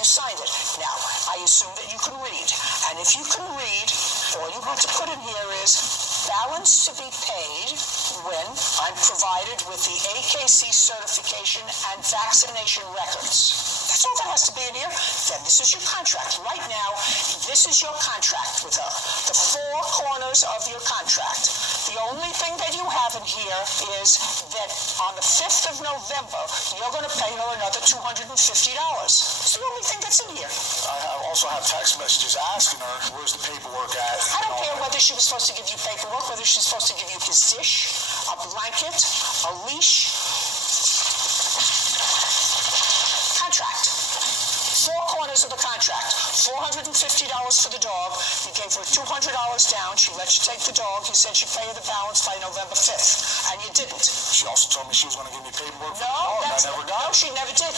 You signed it. Now, I assume that you can read. And if you can read, all you have to put in here is balance to be paid when I'm provided with the AKC certification and vaccination records. That's all that has to be in here. Then this is your contract. Right now, this is your contract with her. The four corners of your contract. The only thing that you have in here is that on the 5th of November, you're going to pay her another $250. It's the only thing that's in here. I also have text messages asking her, where's the paperwork at? I don't care whether she was supposed to give you paperwork, whether she's supposed to give you his dish, a blanket, a leash. Contract. Four corners of the contract. $450 for the dog. You gave her $200 down. She let you take the dog. You said she'd pay you the balance by November 5th. And you didn't. She also told me she was going to give me paperwork for the No, dog, and I never got no, it. she never did.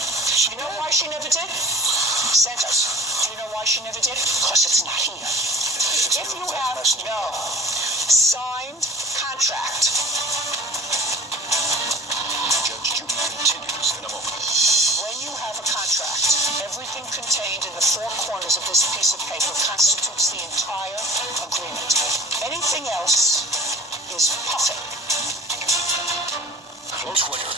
You know why she never did? Santos, do you know why she never did? Because it's not here. If you have no signed contract. Judge Judy continues in a moment. When you have a contract, everything contained in the four corners of this piece of paper constitutes the entire agreement. Anything else is puffing. Close Twitter.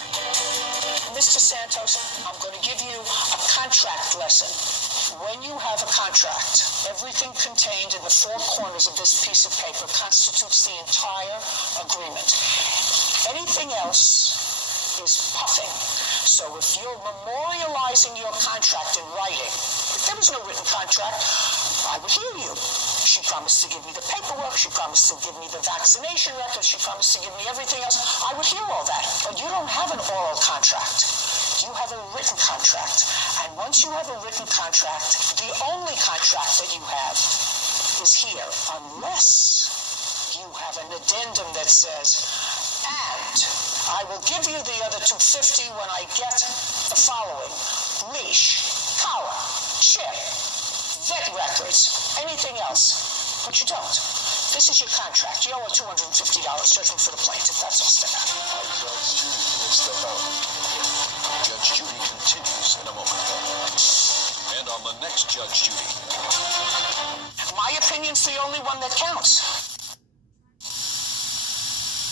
Mr. Santos, I'm going to give you a contract lesson. When you have a contract, everything contained in the four corners of this piece of paper constitutes the entire agreement. Anything else is puffing. So if you're memorializing your contract in writing, if there was no written contract, I would hear you. She promised to give me the paperwork. She promised to give me the vaccination records. She promised to give me everything else. I would hear all that. But you don't have an oral contract. You have a written contract. And once you have a written contract, the only contract that you have is here, unless you have an addendum that says, and I will give you the other $250 when I get the following: leash, collar, chip, vet records, anything else. But you don't. This is your contract. You owe a $250 judgment for the plaintiff. That's all. Step out. Judge Judy will step out. Judge Judy continues in a moment. And on the next Judge Judy. My opinion's the only one that counts.